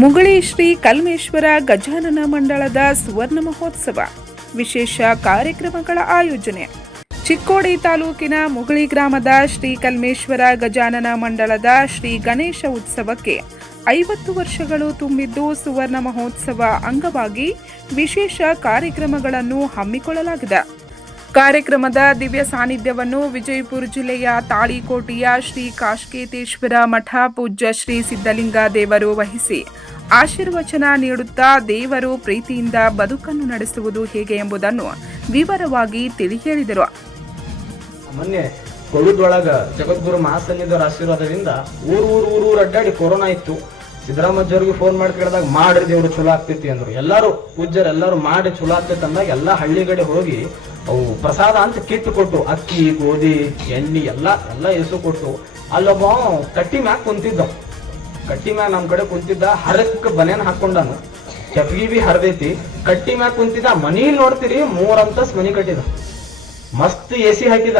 ಮುಗುಳಿ ಶ್ರೀ ಕಲ್ಮೇಶ್ವರ ಗಜಾನನ ಮಂಡಳದ ಸುವರ್ಣ ಮಹೋತ್ಸವ. ವಿಶೇಷ ಕಾರ್ಯಕ್ರಮಗಳ ಆಯೋಜನೆ. ಚಿಕ್ಕೋಡಿ ತಾಲೂಕಿನ ಮುಗಳಿ ಗ್ರಾಮದ ಶ್ರೀ ಕಲ್ಮೇಶ್ವರ ಗಜಾನನ ಮಂಡಳದ ಶ್ರೀ ಗಣೇಶ ಉತ್ಸವಕ್ಕೆ ಐವತ್ತು ವರ್ಷಗಳು ತುಂಬಿದ್ದು ಸುವರ್ಣ ಮಹೋತ್ಸವ ಅಂಗವಾಗಿ ವಿಶೇಷ ಕಾರ್ಯಕ್ರಮಗಳನ್ನು ಹಮ್ಮಿಕೊಳ್ಳಲಾಗಿದೆ. ಕಾರ್ಯಕ್ರಮದ ದಿವ್ಯ ಸಾನ್ನಿಧ್ಯವನ್ನು ವಿಜಯಪುರ ಜಿಲ್ಲೆಯ ತಾಳಿಕೋಟೆಯ ಶ್ರೀ ಕಾಶ್ಕೇತೇಶ್ವರ ಮಠ ಪೂಜ್ಯ ಶ್ರೀ ಸಿದ್ಧಲಿಂಗ ದೇವರು ವಹಿಸಿ ಆಶೀರ್ವಚನ ನೀಡುತ್ತಾ ದೇವರು ಪ್ರೀತಿಯಿಂದ ಬದುಕನ್ನು ನಡೆಸುವುದು ಹೇಗೆ ಎಂಬುದನ್ನು ವಿವರವಾಗಿ ತಿಳಿ ಹೇಳಿದರು ಮೊನ್ನೆ ಕೊಡದೊಳಗ ಜಗದ್ಗುರು ಮಹಾಸನ್ನಿಧರ ಆಶೀರ್ವಾದದಿಂದ ಊರು ಊರು ಊರು ಅಡ್ಡಾಡಿ ಕೊರೋನಾ ಇತ್ತು. ಸಿದ್ದರಾಮಯ್ಯವ್ರಿಗೆ ಫೋನ್ ಮಾಡಿ ಕೇಳಿದಾಗ, ಮಾಡ್ರಿ ದೇವ್ರು, ಚಲೋ ಆಗ್ತೈತಿ ಅಂದ್ರು. ಎಲ್ಲರೂ, ಪೂಜ್ಯರು ಎಲ್ಲರೂ ಮಾಡಿ ಚಲೋ ಆಗ್ತೈತೆ ಅಂದಾಗ ಎಲ್ಲಾ ಹಳ್ಳಿಗಡೆ ಹೋಗಿ ಅವು ಪ್ರಸಾದ ಅಂತ ಕಿಟ್ಟು ಕೊಟ್ಟು, ಅಕ್ಕಿ, ಗೋಧಿ, ಎಣ್ಣೆ ಎಲ್ಲ ಎಲ್ಲ ಹೆಸರು ಕೊಟ್ಟು, ಅಲ್ಲೊಬ್ಬ ಕಟ್ಟಿ ಮ್ಯಾಗ ಕುಂತಿದ್ದ. ಕಟ್ಟಿ ಮ್ಯಾಗ ನಮ್ಮ ಕಡೆ ಕುಂತಿದ್ದ, ಹರಕ್ ಬನೇನ್ ಹಾಕೊಂಡನು. ಚಪ್ಗಿ ಬಿ ಹರಿದೈತಿ. ಕಟ್ಟಿ ಮ್ಯಾಗ ಕುಂತಿದ್ದ ಮನಿ ನೋಡ್ತೀರಿ, ಮೂರ್ ಅಂತಸ್ ಮನಿ ಕಟ್ಟಿದ. ಮಸ್ತ್ ಎ ಸಿ ಹಾಕಿದ.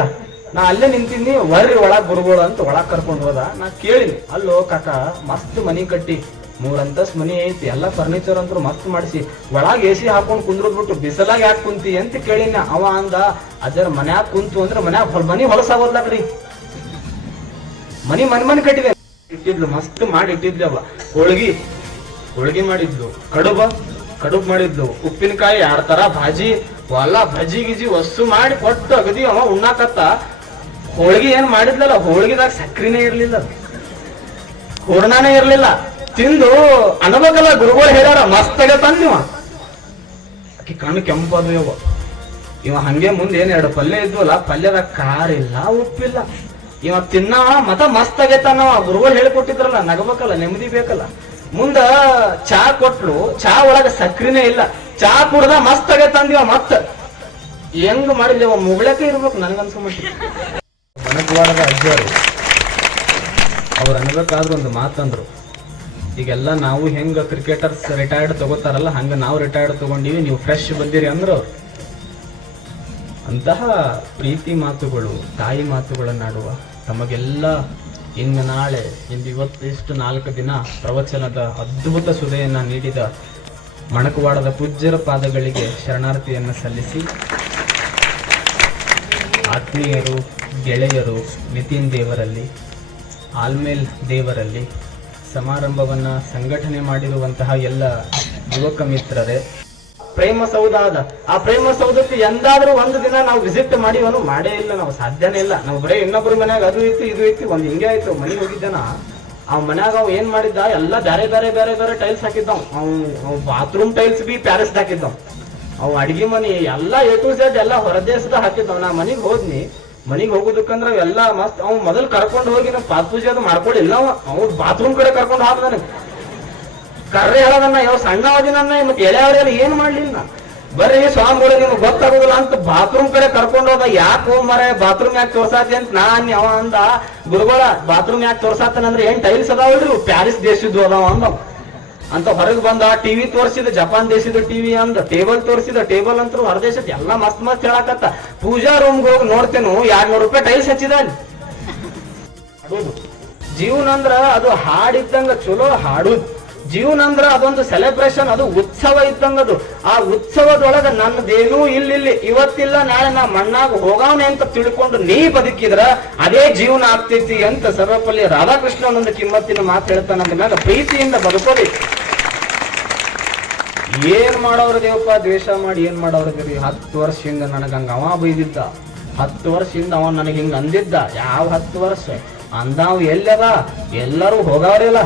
ನಾ ಅಲ್ಲೇ ನಿಂತೀನಿ ಹೊರ್ರಿ ಒಳಗೆ ಗುರುಗಳು ಅಂತ ಒಳಗೆ ಕರ್ಕೊಂಡು ಹೋದ. ನಾ ಕೇಳಿನಿ, ಅಲ್ಲೋ ಕಾಕ, ಮಸ್ತ್ ಮನಿ ಕಟ್ಟಿ ಮೂರಂತಸ್ ಮನಿ ಐತಿ, ಎಲ್ಲಾ ಫರ್ನಿಚರ್ ಅಂತೂ ಮಸ್ತ್ ಮಾಡಿಸಿ, ಒಳಗೆ ಎ ಸಿ ಹಾಕೊಂಡ್ ಕುಂದ್ರದ್ಬಿಟ್ಟು ಬಿಸಿಲಾಗ ಯಾಕೆ ಕುಂತಿ? ಅಂತ ಕೇಳಿನ. ಅವ ಅಂದ ಅದರ ಮನ್ಯಾಗ ಕುಂತು ಅಂದ್ರೆ ಮನ್ಯಾಗ ಮನಿ ಹೊಲಸಾಗೋದ್ಲಾಕ್ರಿ ಮನಿ ಮನ್ ಮನೆ ಕಟ್ಟಿದೆ. ಇಟ್ಟಿದ್ಲು, ಮಸ್ತ್ ಮಾಡಿ ಇಟ್ಟಿದ್ಲು ಅವ. ಹೋಳ್ಗಿ ಹೋಳ್ಗಿ ಮಾಡಿದ್ಲು, ಕಡುಬ, ಕಡುಬ್ ಮಾಡಿದ್ಲು, ಉಪ್ಪಿನಕಾಯಿ ಎರಡ್ ತರ, ಭಾಜಿ ಹೊಲ ಭಜಿ ಗಿಜಿ ವಸ್ತು ಮಾಡಿ ಕೊಟ್ಟು ಅಗದಿ ಅವ ಉಣ್ಣಾಕತ್ತ. ಹೋಳ್ಗಿ ಏನ್ ಮಾಡಿದ್ಲಲ್ಲ, ಹೋಳಿಗೆದಾಗ ಸಕ್ರಿನೇ ಇರ್ಲಿಲ್ಲ. ಹೂರ್ಣಾನೇ ಇರ್ಲಿಲ್ಲ. ತಿಂದು ಅನ್ಬೇಕಲ್ಲ ಗುರುಗಳು ಹೇಳ್ಯಾರ ಮಸ್ತ್ ಆಗತ್ತಂದ್ ನೀವ ಆಕಿ ಕಣ್ಣು ಕೆಂಪದು ಇವ. ಇವ ಹಂಗೆ ಮುಂದೆ ಏನ್ ಎರಡು ಪಲ್ಯ ಇದ್ವಲ್ಲ, ಪಲ್ಯದಾಗ ಖಾರ ಇಲ್ಲ, ಉಪ್ಪಿಲ್ಲ. ಇವ ತಿನ್ನ ಮತ ಮಸ್ತ್ ಆಗೈತನ್ನವ ಗುರುಗಳು ಹೇಳ್ಕೊಟ್ಟಿದ್ರಲ್ಲ, ನಗಬೇಕಲ್ಲ, ನೆಮ್ಮದಿ ಬೇಕಲ್ಲ. ಮುಂದ ಚಾ ಕೊಟ್ಲು, ಚಾ ಒಳಗ ಸಕ್ರಿನೇ ಇಲ್ಲ. ಚಾ ಕುಡ್ದ ಮಸ್ತ್ ಆಗೈತಂದಿವ ಮತ್ತ. ಹೆಂಗ್ ಮಾಡಿದ್ವಿ ಮುಗಳಕ್ಕೆ ಇರ್ಬೇಕು ನನಗನ್ಸ್ಕೊಂಬಿಟ್ಟು ಬಣಕವಾಡದ ಅಜ್ಜರು. ಅವ್ರು ಅನ್ಬೇಕಾದ್ರೂ ಒಂದು ಮಾತಂದ್ರು. ಈಗೆಲ್ಲ ನಾವು ಹೆಂಗೆ ಕ್ರಿಕೆಟರ್ಸ್ ರಿಟೈರ್ಡ್ ತಗೋತಾರಲ್ಲ, ಹಂಗೆ ನಾವು ರಿಟೈರ್ಡ್ ತೊಗೊಂಡಿವಿ, ನೀವು ಫ್ರೆಶ್ ಬಂದಿರಿ ಅಂದ್ರು ಅಂತಹ ಪ್ರೀತಿ ಮಾತುಗಳು, ತಾಯಿ ಮಾತುಗಳನ್ನಾಡುವ ತಮಗೆಲ್ಲ ಇನ್ನು ನಾಳೆ, ಇಂದು ಇವತ್ತಿಷ್ಟು ನಾಲ್ಕು ದಿನ ಪ್ರವಚನದ ಅದ್ಭುತ ಸುದೆಯನ್ನ ನೀಡಿದ ಮಣಕವಾಡದ ಪೂಜ್ಯರ ಪಾದಗಳಿಗೆ ಶರಣಾರ್ಥಿಯನ್ನು ಸಲ್ಲಿಸಿ, ಆತ್ಮೀಯರು ಗೆಳೆಯರು ನಿತಿನ್ ದೇವರಲ್ಲಿ, ಆಲ್ಮೇಲ್ ದೇವರಲ್ಲಿ ಸಮಾರಂಭವನ್ನ ಸಂಘಟನೆ ಮಾಡಿರುವಂತಹ ಎಲ್ಲ ಯುವಕ ಮಿತ್ರರೇ, ಪ್ರೇಮ ಸೌಧ ಅದ. ಆ ಪ್ರೇಮ ಸೌಧಕ್ಕೆ ಎಂದಾದ್ರೂ ಒಂದು ದಿನ ನಾವು ವಿಸಿಟ್ ಮಾಡಿವನು, ಮಾಡೇ ಇಲ್ಲ, ನಾವು ಸಾಧ್ಯನೇ ಇಲ್ಲ. ನಾವು ಬರೀ ಇನ್ನೊಬ್ರ ಮನ್ಯಾಗ ಅದು ಇತ್ತು, ಇದು ಇತ್ತು, ಒಂದು ಹಿಂಗೆ ಆಯ್ತು, ಮನೆಗೆ ಹೋಗಿದ್ದಾನ ಅವ್ ಮನ್ಯಾಗ ಅವ್ ಏನ್ ಮಾಡಿದ್ದ, ಎಲ್ಲ ಬೇರೆ ಬೇರೆ ಬೇರೆ ಬೇರೆ ಟೈಲ್ಸ್ ಹಾಕಿದ್ದವ್. ಅವ್ ಬಾತ್ರೂಮ್ ಟೈಲ್ಸ್ ಬಿ ಪ್ಯಾರಿಸ್ ಹಾಕಿದ್ದವ್. ಅವ್ ಅಡಿಗೆ ಮನಿ, ಎಲ್ಲಾ ಎ ಟು ಝೆಡ್ ಎಲ್ಲ ಹೊರದೇಶದ ಹಾಕಿದ್ದವ್. ನಾ ಮನೆಗೆ ಹೋದ್ನಿ. ಮನಿಗ್ ಹೋಗೋದಕ್ಕಂದ್ರ ಎಲ್ಲ ಮಸ್ತ್, ಅವ್ ಮೊದಲ್ ಕರ್ಕೊಂಡ್ ಹೋಗಿ ನಮ್ ಪಾತ್ ಪೂಜೆ ಅದು ಮಾಡ್ಕೊಂಡಿಲ್ಲ ಅವ ಅವ್ ಬಾತ್ರೂಮ್ ಕಡೆ ಕರ್ಕೊಂಡು ಹಾಕ್ ನನಗೆ ಕರ್ರೆ ಹೇಳೋದನ್ನ ಯಾವ ಸಣ್ಣ ಅವಧಿನನ್ನ ಮತ್ತೆ ಎಳೆಯವರೆಲ್ಲ ಏನ್ ಮಾಡ್ಲಿಲ್ಲ. ಬರ್ರಿ ಸ್ವಾಮಿಗಳು, ನಿಮ್ಗೆ ಗೊತ್ತಾಗೋದಿಲ್ಲ ಅಂತ ಬಾತ್ರೂಮ್ ಕಡೆ ಕರ್ಕೊಂಡು ಹೋದ, ಯಾಕೆ ಮರ ಬಾತ್ರೂಮ್ ಯಾಕೆ ತೋರ್ಸಾತಿ ಅಂತ ನಾ ಯಾವ ಅವ ಅಂದ, ಗುರುಗಳ ಬಾತ್ರೂಮ್ ಯಾಕೆ ತೋರ್ಸಾತನಂದ್ರೆ ಏನ್ ಟೈಲ್ಸ್ ಅದಾವಲ್ರಿ ಪ್ಯಾರಿಸ್ ದೇಶದ್ದು ಅದಾವ ಅಂದ ಅಂತ ಹೊರಗೆ ಬಂದ ಟಿವಿ ತೋರಿಸಿದ ಜಪಾನ್ ದೇಶದ ಟಿವಿ ಅಂದ ಟೇಬಲ್ ತೋರಿಸಿದ ಟೇಬಲ್ ಅಂತೂ ಹೊರದೇಶದ ಎಲ್ಲಾ ಮಸ್ತ್ ಮಸ್ತ್ ಹೇಳಕತ್ತ. ಪೂಜಾ ರೂಮ್ಗೆ ಹೋಗಿ ನೋಡ್ತೇನು ಎರಡ್ ನೂರು ರೂಪಾಯಿ ಟೈಲ್ಸ್ ಹಚ್ಚಿದ ಜೀವನ ಅಂದ್ರ ಅದು ಹಾಡಿದ್ದಂಗ ಚಲೋ ಹಾಡುದು. ಜೀವನ ಅಂದ್ರ ಅದೊಂದು ಸೆಲೆಬ್ರೇಷನ್ ಅದು ಉತ್ಸವ ಇದ್ದಂಗದು. ಆ ಉತ್ಸವದೊಳಗ ನನ್ನದೇನೂ ಇಲ್ಲಿಲ್ಲಿ, ಇವತ್ತಿಲ್ಲ, ನಾಳೆ ನಾ ಮಣ್ಣಾಗ ಹೋಗವನೆ ಅಂತ ತಿಳ್ಕೊಂಡು ನೀ ಬದುಕಿದ್ರ ಅದೇ ಜೀವನ ಆಗ್ತೈತಿ ಅಂತ ಸರ್ವಪಲ್ಲಿ ರಾಧಾಕೃಷ್ಣನೊಂದು ಕಿಮ್ಮತ್ತಿನ ಮಾತು ಹೇಳ್ತಾನಂದ ಮ್ಯಾಗ ಪ್ರೀತಿಯಿಂದ ಬದುಕೋದಿ ಏನ್ ಮಾಡೋರು ದೇವಪ್ಪ, ದ್ವೇಷ ಮಾಡಿ ಏನ್ ಮಾಡೋರು ಹತ್ತು ವರ್ಷದಿಂದ ನನಗ ಹಂಗ ಅವ ಬೈದಿದ್ದ. ಹತ್ತು ವರ್ಷದಿಂದ ಅವ ನನಗೆ ಹಿಂಗ ಅಂದಿದ್ದ. ಯಾವ ಹತ್ತು ವರ್ಷ? ಅಂದಾವ್ ಎಲ್ಲದ ಎಲ್ಲರೂ ಹೋಗವ್ರಿಲ್ಲ.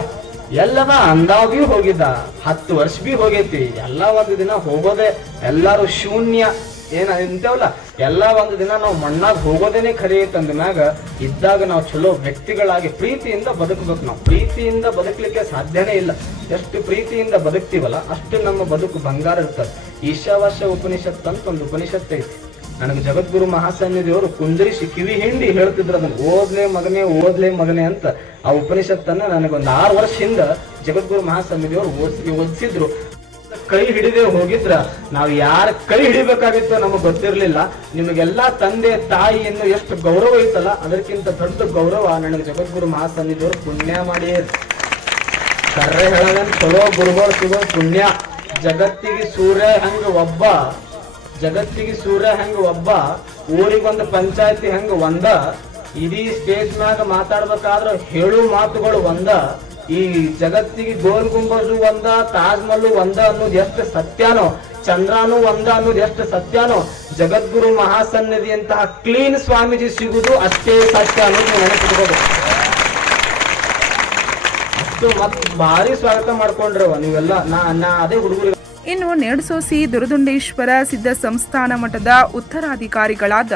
ಎಲ್ಲದ ಅಂದಾಗಿ ಹೋಗಿದ್ದ. ಹತ್ತು ವರ್ಷ ಬಿ ಹೋಗೈತಿ. ಎಲ್ಲ ಒಂದು ದಿನ ಹೋಗೋದೆ ಎಲ್ಲಾರು ಶೂನ್ಯ. ಏನ ಇಂತೇವಲ್ಲ ಎಲ್ಲ ಒಂದು ದಿನ ನಾವು ಮಣ್ಣಾಗ ಹೋಗೋದೇನೆ ಖರೆ ಅಂದ ಮ್ಯಾಗ ಇದ್ದಾಗ ನಾವು ಚಲೋ ವ್ಯಕ್ತಿಗಳಾಗಿ ಪ್ರೀತಿಯಿಂದ ಬದುಕಬೇಕು ನಾವು. ಪ್ರೀತಿಯಿಂದ ಬದುಕಲಿಕ್ಕೆ ಸಾಧ್ಯನೇ ಇಲ್ಲ. ಎಷ್ಟು ಪ್ರೀತಿಯಿಂದ ಬದುಕ್ತೀವಲ್ಲ ಅಷ್ಟು ನಮ್ಮ ಬದುಕು ಬಂಗಾರ ಇರ್ತದೆ. ಈಶಾವಾಸ್ಯ ಉಪನಿಷತ್ ಅಂತ ಒಂದು ಉಪನಿಷತ್ ಐತಿ ನನಗೆ ಜಗದ್ಗುರು ಮಹಾಸನ್ನಿಧಿಯವರು ಕುಂದರಿಸಿ ಕಿವಿ ಹಿಂಡಿ ಹೇಳ್ತಿದ್ರು ಅದನ್ನ. ಓದ್ಲೆ ಮಗನೇ ಓದ್ಲೆ ಮಗನೇ ಅಂತ ಆ ಉಪನಿಷತ್ತನ್ನ ನನಗೊಂದು ಆರು ವರ್ಷ ಹಿಂದ ಜಗದ್ಗುರು ಮಹಾಸನ್ನಿಧಿಯವರು ಓದಿಸಿ, ಓದಿಸಿದ್ರು. ಕೈ ಹಿಡಿದೇ ಹೋಗಿದ್ರ. ನಾವು ಯಾರ ಕೈ ಹಿಡಿಬೇಕಾಗಿತ್ತು ನಮಗೆ ಗೊತ್ತಿರಲಿಲ್ಲ. ನಿಮಗೆಲ್ಲ ತಂದೆ ತಾಯಿಯನ್ನು ಎಷ್ಟು ಗೌರವ ಇತ್ತಲ್ಲ ಅದಕ್ಕಿಂತ ದೊಡ್ಡ ಗೌರವ ನನಗೆ ಜಗದ್ಗುರು ಮಹಾಸನ್ನಿಧಿಯವರು ಪುಣ್ಯ ಮಾಡಿ ಕರ್ರೆ ಹೇಳೋ ಚಲೋ ಗುರುಗಳು ಸಿಗೋ ಪುಣ್ಯ. ಜಗತ್ತಿಗೆ ಸೂರ್ಯ ಹಂಗ ಒಬ್ಬ ಜಗತ್ತಿಗೆ ಸೂರ್ಯ ಹೆಂಗ ಒಬ್ಬ ಊರಿಗೊಂದು ಪಂಚಾಯತಿ ಹೆಂಗ ಒಂದ, ಇಡೀ ಸ್ಟೇಜ್ ಮ್ಯಾಗ ಮಾತಾಡ್ಬೇಕಾದ್ರ ಹೇಳು ಮಾತುಗಳು ಒಂದ, ಈ ಜಗತ್ತಿಗೆ ಗೋಲ್ ಗುಂಬಜು ಒಂದ, ತಾಜ್ ಮಹಲ್ ಒಂದ ಅನ್ನೋದು ಎಷ್ಟು ಸತ್ಯನೋ, ಚಂದ್ರಾನು ಒಂದ ಅನ್ನೋದು ಎಷ್ಟು ಸತ್ಯನೋ, ಜಗದ್ಗುರು ಮಹಾಸನ್ನಿಧಿ ಅಂತಹ ಕ್ಲೀನ್ ಸ್ವಾಮೀಜಿ ಸಿಗುದು ಅಷ್ಟೇ ಸತ್ಯ ಅನ್ನೋದು ನೆನಪಿಡ್ಬೋದು ಅಷ್ಟು ಮತ್ ಭಾರಿ ಸ್ವಾಗತ ಮಾಡ್ಕೊಂಡ್ರವ ನೀವೆಲ್ಲ. ನಾ ನಾ ಅದೇ ಹುಡುಗರಿಗೆ ಇನ್ನು ನೆಡಸೋಸಿ, ದುರದುಂಡೇಶ್ವರ ಸಿದ್ಧ ಸಂಸ್ಥಾನ ಮಠದ ಉತ್ತರಾಧಿಕಾರಿಗಳಾದ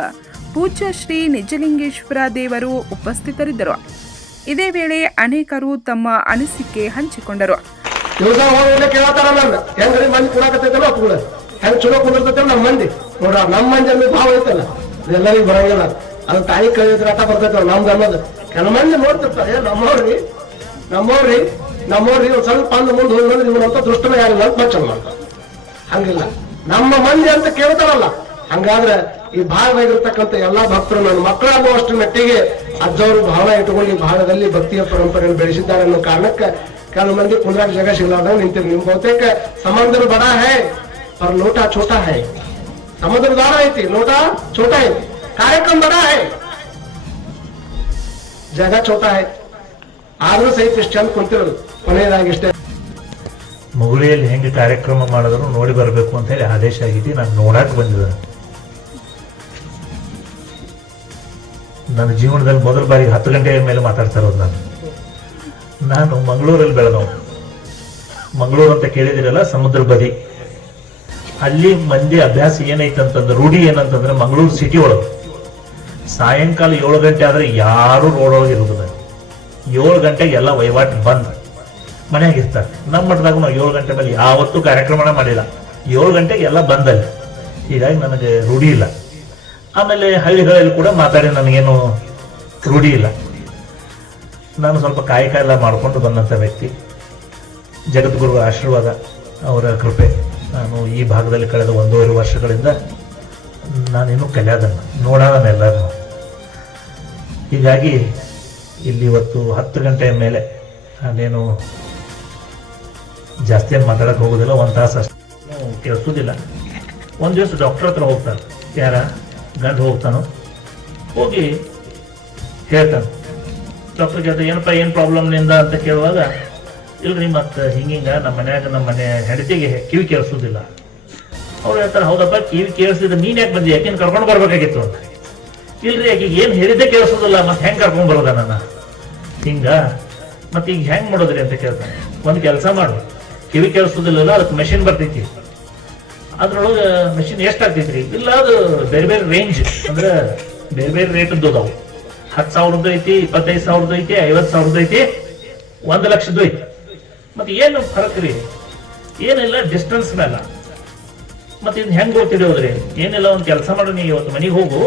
ಪೂಜ್ಯ ಶ್ರೀ ನಿಜಲಿಂಗೇಶ್ವರ ದೇವರು ಉಪಸ್ಥಿತರಿದ್ದರು. ಇದೇ ವೇಳೆ ಅನೇಕರು ತಮ್ಮ ಅನಿಸಿಕೆ ಹಂಚಿಕೊಂಡರು. ನಮ್ಮವ್ರಿ ನಮ್ಮವ್ರಿ ಒಂದ್ ಸ್ವಲ್ಪ ಅಂದ್ರೆ ಮುಂದೆ ಹೋಗಿ ಇವ್ರಂತ ದೃಷ್ಟನೇ ಯಾರಿಲ್ಲ ಅಂತ ಮಚ್ಚಲ್ಲ ಮಾಡ್ತಾರೆ. ಹಂಗಿಲ್ಲ. ನಮ್ಮ ಮಂದಿ ಅಂತ ಕೇಳ್ತಾರಲ್ಲ, ಹಂಗಾದ್ರೆ ಈ ಭಾಗವಾಗಿರ್ತಕ್ಕಂಥ ಎಲ್ಲಾ ಭಕ್ತರು ನನ್ನ ಮಕ್ಕಳಾಗುವಷ್ಟು ಮಟ್ಟಿಗೆ ಅಜ್ಜವರು ಭಾವನೆ ಇಟ್ಟುಕೊಂಡು ಈ ಭಾಗದಲ್ಲಿ ಭಕ್ತಿಯ ಪರಂಪರೆಯನ್ನು ಬೆಳೆಸಿದ್ದಾರೆ ಅನ್ನೋ ಕಾರಣಕ್ಕೆ ಕೆಲವು ಮಂದಿ ಕುಂದ್ರಾಗ ಜಗ ಸಿಗ್ಲಾರ್ದಾಗ ನಿಂತಿರು ನಿಮ್ ಬಹುತೇಕ ಸಮುದ್ರ ಬಡ ಹೇ, ಪರ್ ಲೋಟ ಛೋಟಾ ಹೇ. ಸಮುದ್ರ ದಾರ ಐತಿ ಲೋಟ ಛೋಟಾ ಐತಿ ಕಾರ್ಯಕ್ರಮ ಬಡ ಹೇ. ಜಾಗ ಛೋಟಾ ಹೇ. ಆದ್ರೂ ಸಹಿತ ಇಷ್ಟು ಚಂದ ಕುಂತಿರೋದು. ಕೊನೆಯದಾಗಿ ಇಷ್ಟೇ. ಮುಗುಳಿಯಲ್ಲಿ ಹೆಂಗೆ ಕಾರ್ಯಕ್ರಮ ಮಾಡಿದ್ರು ನೋಡಿ ಬರಬೇಕು ಅಂತ ಹೇಳಿ ಆದೇಶ ಆಗಿದ್ದು ನಾನು ನೋಡಕ್ ಬಂದಿದ್ದೆ ನನ್ನ ಜೀವನದಲ್ಲಿ ಮೊದಲ ಬಾರಿಗೆ ಹತ್ತು ಗಂಟೆಯ ಮೇಲೆ ಮಾತಾಡ್ತಾ ಇರೋದು ನಾನು. ನಾನು ಮಂಗಳೂರಲ್ಲಿ ಬೆಳೆದವು ಮಂಗಳೂರು ಅಂತ ಕೇಳಿದಿರಲ್ಲ, ಸಮುದ್ರ ಬದಿ. ಅಲ್ಲಿ ಮಂದಿ ಅಭ್ಯಾಸ ಏನೈತಂತಂದ್ರೆ ರೂಢಿ ಏನಂತಂದ್ರೆ ಮಂಗಳೂರು ಸಿಟಿ ಒಳಗೆ. ಸಾಯಂಕಾಲ ಏಳು ಗಂಟೆ ಆದ್ರೆ ಯಾರು ರೋಡ್ ಒಳಗೆ ಇರುವುದಿಲ್ಲ ಏಳು ಗಂಟೆಗೆ ಎಲ್ಲ ವಹಿವಾಟು ಬಂದ್. ಮನೆಯಾಗ ಇರ್ತಾರೆ ನಮ್ಮ ಮಠದಾಗ ಏಳು ಗಂಟೆ ಮೇಲೆ ಯಾವತ್ತೂ ಕಾರ್ಯಕ್ರಮನ ಮಾಡಿಲ್ಲ. ಏಳು ಗಂಟೆಗೆ ಎಲ್ಲ ಬಂದಲ್ಲಿ. ಹೀಗಾಗಿ ನನಗೆ ರೂಢಿ ಇಲ್ಲ. ಆಮೇಲೆ ಹಳ್ಳಿಗಳಲ್ಲಿ ಕೂಡ ಮಾತಾಡಿ ನನಗೇನು ರೂಢಿ ಇಲ್ಲ. ನಾನು ಸ್ವಲ್ಪ ಕಾಯಕ ಎಲ್ಲ ಮಾಡಿಕೊಂಡು ಬಂದಂಥ ವ್ಯಕ್ತಿ. ಜಗದ್ಗುರು ಆಶೀರ್ವಾದ, ಅವರ ಕೃಪೆ. ನಾನು ಈ ಭಾಗದಲ್ಲಿ ಕಳೆದ ಒಂದೂವರೆ ವರ್ಷಗಳಿಂದ ನಾನೇನು ಕಲಿಯೋದನ್ನ ನೋಡೋದನ್ನ ಎಲ್ಲರನ್ನು. ಹೀಗಾಗಿ ಇಲ್ಲಿ ಇವತ್ತು ಹತ್ತು ಗಂಟೆಯ ಮೇಲೆ ನಾನೇನು ಜಾಸ್ತಿ ಏನು ಮಾತಾಡಕ್ಕೆ ಹೋಗೋದಿಲ್ಲ, ಒಂದು ತಾಸು ಅಷ್ಟು. ಕೇಳಿಸೋದಿಲ್ಲ. ಒಂದು ದಿವಸ ಡಾಕ್ಟರ್ ಹತ್ರ ಹೋಗ್ತಾನೆ. ಯಾರ? ಗಂಡ ಹೋಗ್ತಾನೋ. ಹೋಗಿ ಹೇಳ್ತಾನೆ. ಡಾಕ್ಟರ್ ಕೇಳ್ತಾರೆ ಏನಪ್ಪ, ಏನು ಪ್ರಾಬ್ಲಮ್ನಿಂದ ಅಂತ ಕೇಳುವಾಗ, ಇಲ್ರಿ, ಮತ್ತೆ ಹಿಂಗಿಂಗ ನಮ್ಮ ಮನ್ಯಾಗ ನಮ್ಮ ಮನೆ ಹೆಂಡತಿಗೆ ಕಿವಿ ಕೇಳಿಸೋದಿಲ್ಲ. ಅವ್ರು ಹೇಳ್ತಾರೆ, ಹೌದಪ್ಪ, ಕಿವಿ ಕೇಳಿಸಿದ್ರೆ ನೀನು ಯಾಕೆ ಬಂದಿ? ಯಾಕೆ ಕರ್ಕೊಂಡು ಬರ್ಬೇಕಾಗಿತ್ತು? ಅಂತ. ಇಲ್ರಿ ಆಕೆ ಏನು ಹೇಳಿದ್ದೆ ಕೇಳಿಸೋದಿಲ್ಲ. ಮತ್ತೆ ಹೆಂಗ್ ಕರ್ಕೊಂಡು ಬರೋದ ನನ್ನ? ಹಿಂಗ? ಮತ್ತೆ ಈಗ ಹೆಂಗ್ ಮಾಡೋದ್ರಿ? ಅಂತ ಕೇಳ್ತಾನೆ. ಒಂದು ಕೆಲಸ ಮಾಡು. ಕಿವಿ ಕೇಳಿಸೋದಿಲ್ಲ ಅದಕ್ಕೆ ಮೆಷಿನ್ ಬರ್ತೈತಿ. ಅದ್ರೊಳಗೆ ಮೆಷಿನ್ ಎಷ್ಟು ರೀ ಇಲ್ಲ, ಅದು ಬೇರೆ ಬೇರೆ ರೇಂಜ್ ಅಂದ್ರೆ ಬೇರೆ ಬೇರೆ ರೇಟ್ ಅದಾವು ಹತ್ತು ಸಾವಿರದ್ದು ಐತಿ, ಇಪ್ಪತ್ತೈದು ಸಾವಿರದ್ದು ಐತಿ, ಐವತ್ತು ಸಾವಿರದ್ದು ಐತಿ, ಒಂದು ಲಕ್ಷದ್ದು ಐತಿ. ಮತ್ತೆ ಏನು ಫರಕ್ ರೀ? ಏನಿಲ್ಲ ಡಿಸ್ಟೆನ್ಸ್ ಮೇಲೆ ಮತ್ತೆ ಇದ್ ಹೆಂಗ್ ಗೊತ್ತಿಡಿಯೋದ್ರಿ ಏನಿಲ್ಲ, ಒಂದು ಕೆಲಸ ಮಾಡು ನೀ ಇವತ್ತು ಮನೆಗೆ ಹೋಗು.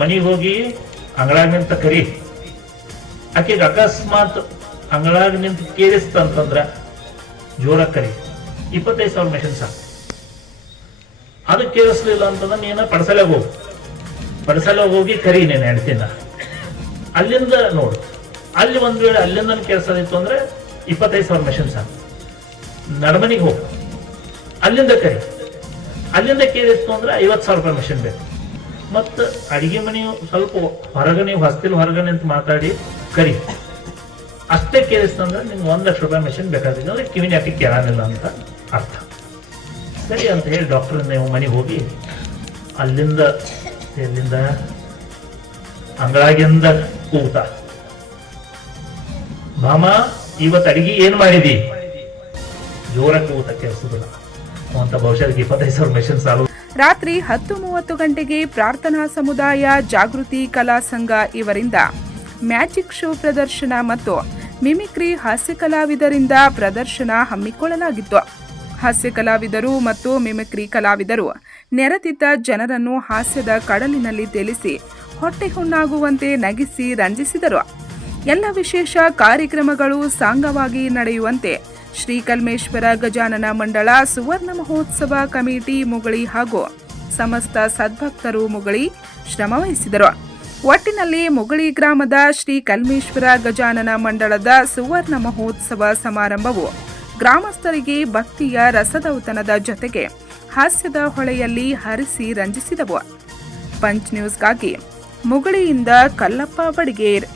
ಮನೆಗೆ ಹೋಗಿ ಅಂಗಳಾಗ ನಿಂತ ಕರಿ. ಆಕೆಗೆ ಅಕಸ್ಮಾತ್ ಅಂಗಳಾಗ ನಿಂತ ಕೇಳಿಸ್ತಂತಂದ್ರ ಜೋರಾಗಿ ಕರಿ ಇಪ್ಪತ್ತೈದು ಸಾವಿರ ಮೆಷಿನ್ ಸಾಕು. ಅದು ಕೇಳಿಸ್ಲಿಲ್ಲ ಅಂತಂದ್ರೆ ನೀನ ಪಡಸಲೆಗೆ ಹೋಗು. ಪಡಸಲೆಗೆ ಹೋಗಿ ಕರಿ ನೀನು ಹೆಣ್ತಿನ ಅಲ್ಲಿಂದ ನೋಡು. ಅಲ್ಲಿ ಒಂದು ವೇಳೆ ಅಲ್ಲಿಂದ ಕೇಳಿಸೋದಿತ್ತು ಅಂದ್ರೆ ಇಪ್ಪತ್ತೈದು ಸಾವಿರ ಮೆಷಿನ್ ಸಾಕು. ನಡಮನಿಗೆ ಹೋಗು. ಅಲ್ಲಿಂದ ಕರಿ. ಅಲ್ಲಿಂದ ಕೇಳಿತ್ತು ಅಂದ್ರೆ ಐವತ್ತು ಸಾವಿರ ರೂಪಾಯಿ ಮೆಷಿನ್ ಬೇಕು. ಮತ್ತು ಅಡಿಗೆ ಮನೆಯು ಸ್ವಲ್ಪ ಹೊರಗನೆ ಹೊಸ್ತಿಲ್ ಹೊರಗನೆ ಅಂತ ಮಾತಾಡಿ ಕರಿ. ಅಷ್ಟೇ ಕೇಳಿಸ್ತಂದ್ರೆ ನಿಮ್ಗೆ ಒಂದು ಲಕ್ಷ ರೂಪಾಯಿ ಮೆಷಿನ್ ಬೇಕಾದ್ರೆ ಅಂದ್ರೆ ಕಿವಿನ ಯಾಕೆ ಕೇಳಾನಿಲ್ಲ ಅಂತ ಅರ್ಥ. ಸರಿ ಅಂತ ಹೇಳಿ ಡಾಕ್ಟರ್ ನೀವು ಮನೆಗೆ ಹೋಗಿ ಅಲ್ಲಿಂದ, ಎಲ್ಲಿಂದ? ಅಂಗಳಾಗಿಂದ ಕೂತ ಭಾಮ ಇವತ್ತು ಅಡಿಗೆ ಏನ್ ಮಾಡಿದಿ? ಜೋರ ಕೂತ ಕೆಲಸದಿಲ್ಲ ಅಂತ ಬಹುಶಃ ಇಪ್ಪತ್ತೈದು ಸಾವಿರ ಮೆಷಿನ್ ಸಾಲು ರಾತ್ರಿ ಹತ್ತು ಮೂವತ್ತು ಗಂಟೆಗೆ ಪ್ರಾರ್ಥನಾ ಸಮುದಾಯ ಜಾಗೃತಿ ಕಲಾ ಸಂಘ ಇವರಿಂದ ಮ್ಯಾಜಿಕ್ ಶೋ ಪ್ರದರ್ಶನ ಮತ್ತು ಮಿಮಿಕ್ರಿ ಹಾಸ್ಯ ಕಲಾವಿದರಿಂದ ಪ್ರದರ್ಶನ ಹಮ್ಮಿಕೊಳ್ಳಲಾಗಿತ್ತು. ಹಾಸ್ಯ ಕಲಾವಿದರು ಮತ್ತು ಮಿಮಿಕ್ರಿ ಕಲಾವಿದರು ನೆರೆದಿದ್ದ ಜನರನ್ನು ಹಾಸ್ಯದ ಕಡಲಿನಲ್ಲಿ ತೇಲಿಸಿ ಹೊಟ್ಟೆ ಹುಣ್ಣಾಗುವಂತೆ ನಗಿಸಿ ರಂಜಿಸಿದರು. ಎಲ್ಲ ವಿಶೇಷ ಕಾರ್ಯಕ್ರಮಗಳು ಸಾಂಗವಾಗಿ ನಡೆಯುವಂತೆ ಶ್ರೀ ಕಲ್ಮೇಶ್ವರ ಗಜಾನನ ಮಂಡಳ, ಸುವರ್ಣ ಮಹೋತ್ಸವ ಕಮಿಟಿ, ಮುಗಳಿ ಹಾಗೂ ಸಮಸ್ತ ಸದ್ಭಕ್ತರು ಮುಗಳಿ ಶ್ರಮವಹಿಸಿದರು. ಒಟ್ಟಿನಲ್ಲಿ ಮುಗಳಿ ಗ್ರಾಮದ ಶ್ರೀ ಕಲ್ಮೇಶ್ವರ ಗಜಾನನ ಮಂಡಳದ ಸುವರ್ಣ ಮಹೋತ್ಸವ ಸಮಾರಂಭವು ಗ್ರಾಮಸ್ಥರಿಗೆ ಭಕ್ತಿಯ ರಸದೌತನದ ಜೊತೆಗೆ ಹಾಸ್ಯದ ಹೊಳೆಯಲ್ಲಿ ಹರಿಸಿ ರಂಜಿಸಿದವು. ಪಂಚ್ ನ್ಯೂಸ್ಗಾಗಿ ಮುಗಳಿಯಿಂದ ಕಲ್ಲಪ್ಪ ಬಡಿಗೇರ್.